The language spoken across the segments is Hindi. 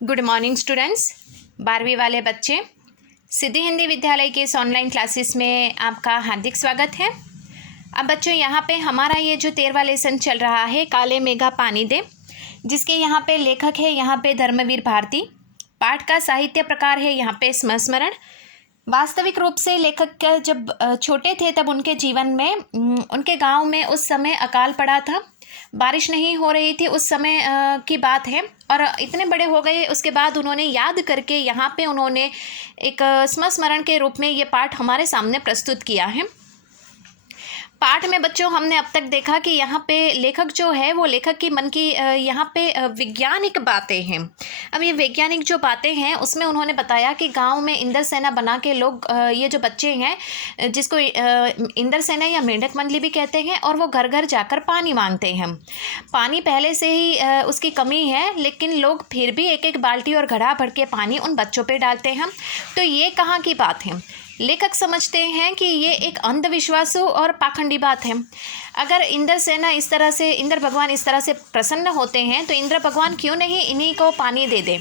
Good morning students. 12वीं वाले बच्चे, सिद्धि हिंदी विद्यालय के इस ऑनलाइन क्लासेस में आपका हार्दिक स्वागत है। अब बच्चों, यहाँ पे हमारा ये जो 13वां लेसन चल रहा है, काले मेघा पानी दे, जिसके यहाँ पे लेखक है यहाँ पे धर्मवीर भारती। पाठ का साहित्य प्रकार है यहाँ पे स्मरण। वास्तविक रूप से लेखक जब छोटे थे तब उनके जीवन में उनके गांव में उस समय अकाल पड़ा था, बारिश नहीं हो रही थी, उस समय की बात है। और इतने बड़े हो गए उसके बाद उन्होंने याद करके यहाँ पे उन्होंने एक स्मरण के रूप में ये पाठ हमारे सामने प्रस्तुत किया है। पाठ में बच्चों हमने अब तक देखा कि यहाँ पे लेखक जो है वो लेखक की मन की यहाँ पे वैज्ञानिक बातें हैं। अब ये वैज्ञानिक जो बातें हैं उसमें उन्होंने बताया कि गांव में इंद्र सेना बना के लोग ये जो बच्चे हैं जिसको इंद्र सेना या मेंढक मंडली भी कहते हैं, और वो घर घर जाकर पानी मांगते हैं। पानी पहले से ही उसकी कमी है, लेकिन लोग फिर भी एक एक बाल्टी और घड़ा भर के पानी उन बच्चों पर डालते हैं। तो ये कहाँ की बात है? लेखक समझते हैं कि ये एक अंधविश्वासु और पाखंडी बात है। अगर इंद्र भगवान इस तरह से प्रसन्न होते हैं तो इंद्र भगवान क्यों नहीं इन्हीं को पानी दे दे,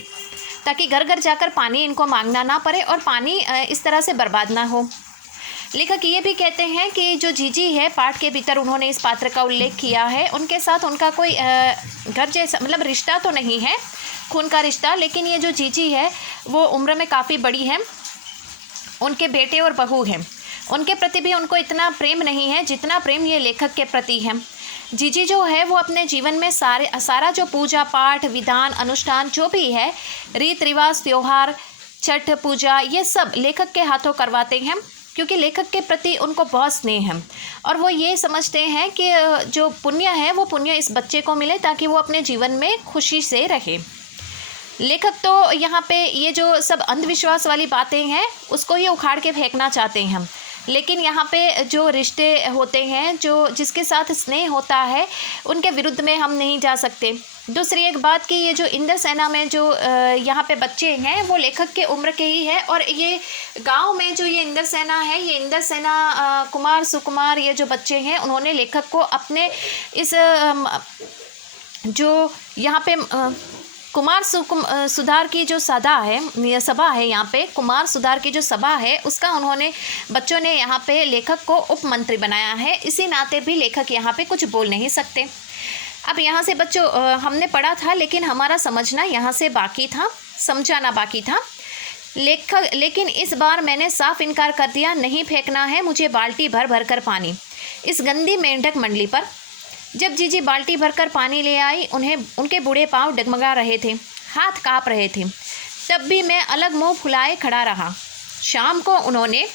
ताकि घर घर जाकर पानी इनको मांगना ना पड़े और पानी इस तरह से बर्बाद ना हो। लेखक ये भी कहते हैं कि जो जीजी है, पाठ के भीतर उन्होंने इस पात्र का उल्लेख किया है, उनके साथ उनका कोई घर जैसा मतलब रिश्ता तो नहीं है, खून का रिश्ता, लेकिन ये जो जीजी है वो उम्र में काफ़ी बड़ी है, उनके बेटे और बहू हैं। उनके प्रति भी उनको इतना प्रेम नहीं है जितना प्रेम ये लेखक के प्रति है। जीजी जो है वो अपने जीवन में सारा जो पूजा पाठ विधान अनुष्ठान जो भी है, रीत रिवाज त्योहार छठ पूजा, ये सब लेखक के हाथों करवाते हैं, क्योंकि लेखक के प्रति उनको बहुत स्नेह है। और वो ये समझते हैं कि जो पुण्य है वो पुण्य इस बच्चे को मिले, ताकि वो अपने जीवन में खुशी से रहे। लेखक तो यहाँ पे ये जो सब अंधविश्वास वाली बातें हैं उसको ही उखाड़ के फेंकना चाहते हैं, लेकिन यहाँ पे जो रिश्ते होते हैं, जो जिसके साथ स्नेह होता है, उनके विरुद्ध में हम नहीं जा सकते। दूसरी एक बात कि ये जो इंद्र सेना में जो यहाँ पे बच्चे हैं वो लेखक के उम्र के ही है, और ये गांव में जो ये इंद्र सेना है, ये इंद्र सेना कुमार सुकुमार ये जो बच्चे हैं, उन्होंने लेखक को अपने इस जो यहाँ पे कुमार सुधार की जो सभा है, यहाँ पे कुमार सुधार की जो सभा है उसका उन्होंने बच्चों ने यहाँ पे लेखक को उपमंत्री बनाया है। इसी नाते भी लेखक यहाँ पे कुछ बोल नहीं सकते। अब यहाँ से बच्चों हमने पढ़ा था, लेकिन हमारा समझना यहाँ से बाकी था, समझाना बाकी था। लेकिन इस बार मैंने साफ इनकार कर दिया, नहीं फेंकना है मुझे बाल्टी भर भर कर पानी इस गंदी मेंढक मंडली पर। जब जीजी बाल्टी भरकर पानी ले आई, उनके बूढ़े पांव डगमगा रहे थे, हाथ कांप रहे थे। तब भी मैं अलग मुंह फुलाए खड़ा रहा। शाम को उन्होंने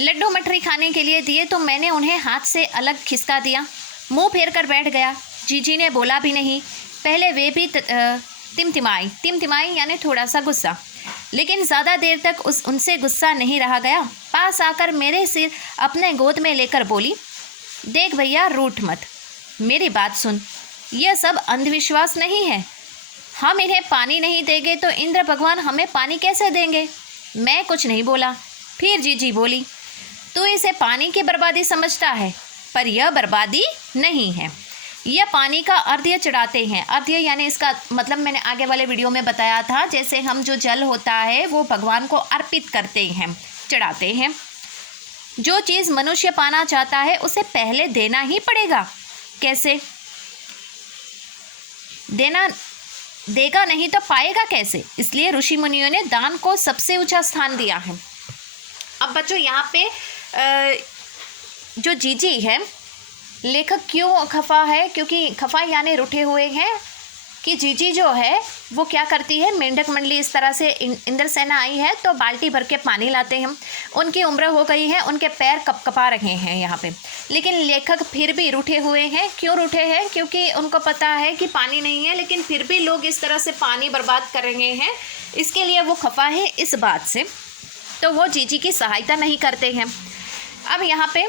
लड्डू मठरी खाने के लिए दिए तो मैंने उन्हें हाथ से अलग खिसका दिया, मुंह फेर कर बैठ गया। जीजी ने बोला भी नहीं। पहले वे भी तिमतिमाई यानी थोड़ा सा गुस्सा, लेकिन ज़्यादा देर तक उनसे गुस्सा नहीं रहा गया। पास आकर मेरे सिर अपने गोद में लेकर बोली, देख भैया, रूठ मत, मेरी बात सुन, यह सब अंधविश्वास नहीं है। हम इन्हें पानी नहीं देंगे तो इंद्र भगवान हमें पानी कैसे देंगे? मैं कुछ नहीं बोला। फिर जीजी बोली, तू इसे पानी की बर्बादी समझता है, पर यह बर्बादी नहीं है। यह पानी का अर्घ्य चढ़ाते हैं। अर्घ्य यानी इसका मतलब मैंने आगे वाले वीडियो में बताया था, जैसे हम जो जल होता है वो भगवान को अर्पित करते हैं, चढ़ाते हैं। जो चीज़ मनुष्य पाना चाहता है उसे पहले देना ही पड़ेगा। कैसे देगा नहीं तो पाएगा कैसे? इसलिए ऋषि मुनियों ने दान को सबसे ऊंचा स्थान दिया है। अब बच्चों यहाँ पे जो जीजी है, लेखक क्यों खफा है? क्योंकि खफा यानी रुठे हुए हैं कि जीजी जो है वो क्या करती है, मेंढक मंडली इस तरह से इंद्र सेना आई है तो बाल्टी भर के पानी लाते हैं। उनकी उम्र हो गई है, उनके पैर कपकपा रहे हैं यहाँ पे, लेकिन लेखक फिर भी रूठे हुए हैं। क्यों रूठे हैं? क्योंकि उनको पता है कि पानी नहीं है, लेकिन फिर भी लोग इस तरह से पानी बर्बाद कर रहे हैं, इसके लिए वो खफा है इस बात से। तो वो जीजी की सहायता नहीं करते हैं। अब यहाँ पे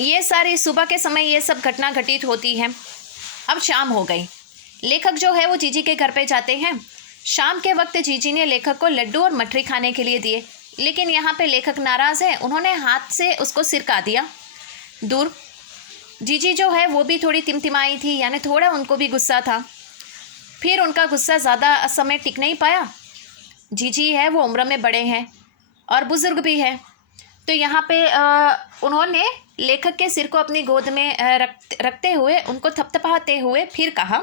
ये सारी सुबह के समय ये सब घटना घटित होती है। अब शाम हो गई, लेखक जो है वो जीजी के घर पे जाते हैं। शाम के वक्त जीजी ने लेखक को लड्डू और मठरी खाने के लिए दिए, लेकिन यहाँ पे लेखक नाराज़ है, उन्होंने हाथ से उसको सिरका दिया दूर। जीजी जो है वो भी थोड़ी तिमतिमाई थी, यानी थोड़ा उनको भी गुस्सा था। फिर उनका गुस्सा ज़्यादा समय टिक नहीं पाया। जीजी है वो उम्र में बड़े हैं और बुज़ुर्ग भी है, तो यहाँ पे उन्होंने लेखक के सिर को अपनी गोद में रखते हुए, उनको थपथपाते हुए फिर कहा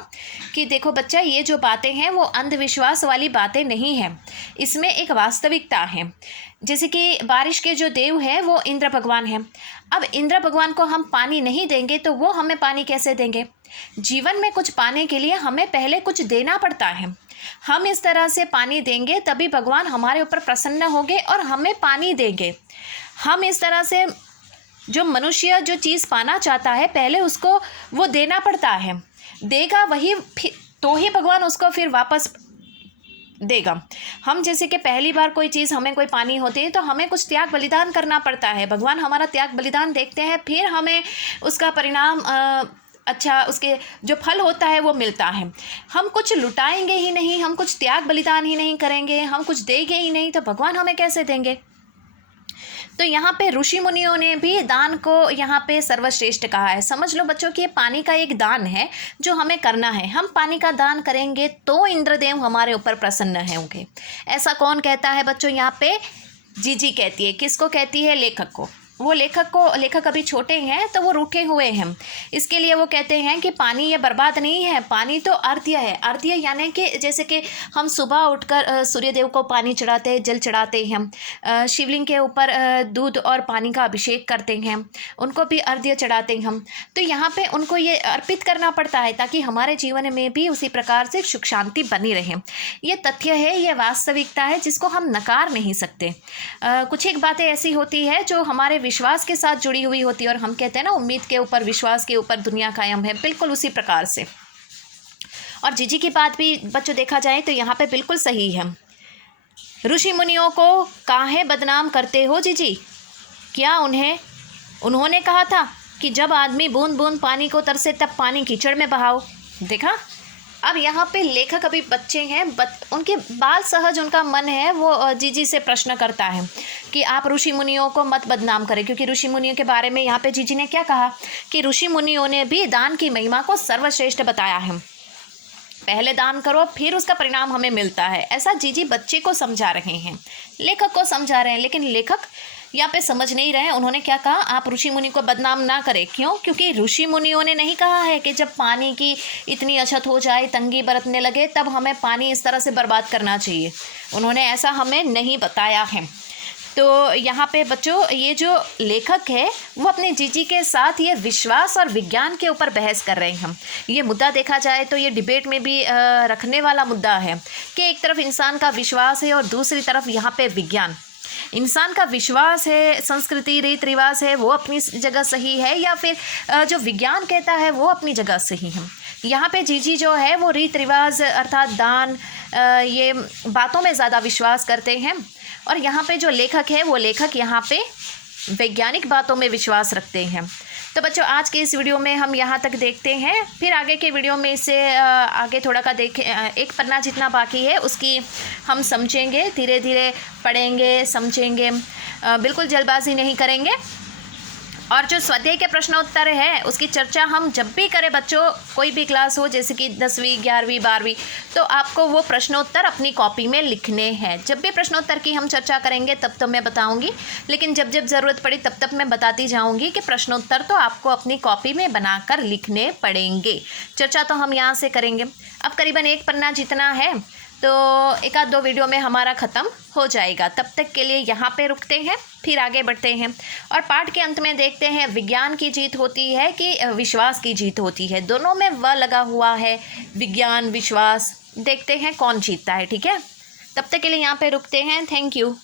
कि देखो बच्चा, ये जो बातें हैं वो अंधविश्वास वाली बातें नहीं हैं, इसमें एक वास्तविकता है। जैसे कि बारिश के जो देव हैं वो इंद्र भगवान हैं। अब इंद्र भगवान को हम पानी नहीं देंगे तो वो हमें पानी कैसे देंगे? जीवन में कुछ पाने के लिए हमें पहले कुछ देना पड़ता है। हम इस तरह से पानी देंगे तभी भगवान हमारे ऊपर प्रसन्न होंगे और हमें पानी देंगे। हम इस तरह से, जो मनुष्य जो चीज़ पाना चाहता है पहले उसको वो देना पड़ता है, देगा वही तो ही भगवान उसको फिर वापस देगा। हम जैसे कि पहली बार कोई चीज़, हमें कोई पानी होती है तो हमें कुछ त्याग बलिदान करना पड़ता है। भगवान हमारा त्याग बलिदान देखते हैं, फिर हमें उसका परिणाम अच्छा, उसके जो फल होता है वो मिलता है। हम कुछ लुटाएंगे ही नहीं, हम कुछ त्याग बलिदान ही नहीं करेंगे, हम कुछ देंगे ही नहीं तो भगवान हमें कैसे देंगे? तो यहाँ पे ऋषि मुनियों ने भी दान को यहाँ पे सर्वश्रेष्ठ कहा है। समझ लो बच्चों कि ये पानी का एक दान है जो हमें करना है। हम पानी का दान करेंगे तो इंद्रदेव हमारे ऊपर प्रसन्न होंगे। ऐसा कौन कहता है बच्चों? यहाँ पे जीजी कहती है। किसको कहती है? लेखक को। वो लेखक अभी छोटे हैं तो वो रूठे हुए हैं, इसके लिए वो कहते हैं कि पानी ये बर्बाद नहीं है, पानी तो अर्घ्य है। अर्घ्य यानी कि जैसे कि हम सुबह उठकर सूर्यदेव को पानी चढ़ाते हैं, जल चढ़ाते हैं, शिवलिंग के ऊपर दूध और पानी का अभिषेक करते हैं, उनको भी अर्घ्य चढ़ाते हैं हम। तो यहाँ पे उनको ये अर्पित करना पड़ता है ताकि हमारे जीवन में भी उसी प्रकार से सुख शांति बनी रहे। ये तथ्य है, ये वास्तविकता है जिसको हम नकार नहीं सकते। कुछ एक बातें ऐसी होती है जो हमारे विश्वास के साथ जुड़ी हुई होती है, और हम कहते हैं ना, उम्मीद के ऊपर, विश्वास के ऊपर दुनिया कायम है। बिल्कुल उसी प्रकार से। और जीजी की बात भी बच्चों देखा जाए तो यहाँ पे बिल्कुल सही है। ऋषि मुनियों को काहे बदनाम करते हो जीजी? क्या उन्होंने कहा था कि जब आदमी बूंद बूंद पानी को तरसे तब पानी कीचड़ में बहाओ? देखा, अब यहाँ पे लेखक अभी बच्चे हैं, उनके बाल सहज उनका मन है, वो जीजी से प्रश्न करता है कि आप ऋषि मुनियों को मत बदनाम करें। क्योंकि ऋषि मुनियों के बारे में यहाँ पे जीजी ने क्या कहा कि ऋषि मुनियों ने भी दान की महिमा को सर्वश्रेष्ठ बताया है। पहले दान करो फिर उसका परिणाम हमें मिलता है। ऐसा जीजी बच्चे को समझा रहे हैं, लेखक को समझा रहे हैं, लेकिन लेखक यहाँ पे समझ नहीं रहे हैं। उन्होंने क्या कहा? आप ऋषि मुनि को बदनाम ना करें। क्यों? क्योंकि ऋषि मुनियों ने नहीं कहा है कि जब पानी की इतनी अछत हो जाए, तंगी बरतने लगे, तब हमें पानी इस तरह से बर्बाद करना चाहिए। उन्होंने ऐसा हमें नहीं बताया है। तो यहाँ पे बच्चों, ये जो लेखक है वो अपने जीजी के साथ ये विश्वास और विज्ञान के ऊपर बहस कर रहे हैं। ये मुद्दा देखा जाए तो ये डिबेट में भी रखने वाला मुद्दा है कि एक तरफ इंसान का विश्वास है और दूसरी तरफ यहाँ पे विज्ञान। इंसान का विश्वास है, संस्कृति, रीत रिवाज है, वो अपनी जगह सही है, या फिर जो विज्ञान कहता है वो अपनी जगह सही है। यहाँ पे जीजी जो है वो रीत रिवाज अर्थात दान, ये बातों में ज़्यादा विश्वास करते हैं, और यहाँ पे जो लेखक है वो लेखक यहाँ पे वैज्ञानिक बातों में विश्वास रखते हैं। तो बच्चों, आज के इस वीडियो में हम यहाँ तक देखते हैं, फिर आगे के वीडियो में इसे आगे थोड़ा का देखें। एक पन्ना जितना बाकी है उसकी हम समझेंगे, धीरे धीरे पढ़ेंगे, समझेंगे, बिल्कुल जल्दबाजी नहीं करेंगे। और जो स्वाध्याय के प्रश्न उत्तर है उसकी चर्चा हम जब भी करें बच्चों, कोई भी क्लास हो, जैसे कि 10वीं, 11वीं, 12वीं, तो आपको वो प्रश्नोत्तर अपनी कॉपी में लिखने हैं। जब भी प्रश्नोत्तर की हम चर्चा करेंगे तब तो मैं बताऊंगी, लेकिन जब जब ज़रूरत पड़ी तब तक मैं बताती जाऊंगी कि प्रश्नोत्तर तो आपको अपनी कॉपी में बनाकर लिखने पड़ेंगे। चर्चा तो हम यहाँ से करेंगे। अब करीबन एक पन्ना जितना है, तो एक आध 2 वीडियो में हमारा ख़त्म हो जाएगा। तब तक के लिए यहाँ पे रुकते हैं, फिर आगे बढ़ते हैं और पाठ के अंत में देखते हैं विज्ञान की जीत होती है कि विश्वास की जीत होती है। दोनों में व लगा हुआ है, विज्ञान, विश्वास। देखते हैं कौन जीतता है। ठीक है, तब तक के लिए यहाँ पे रुकते हैं। Thank you.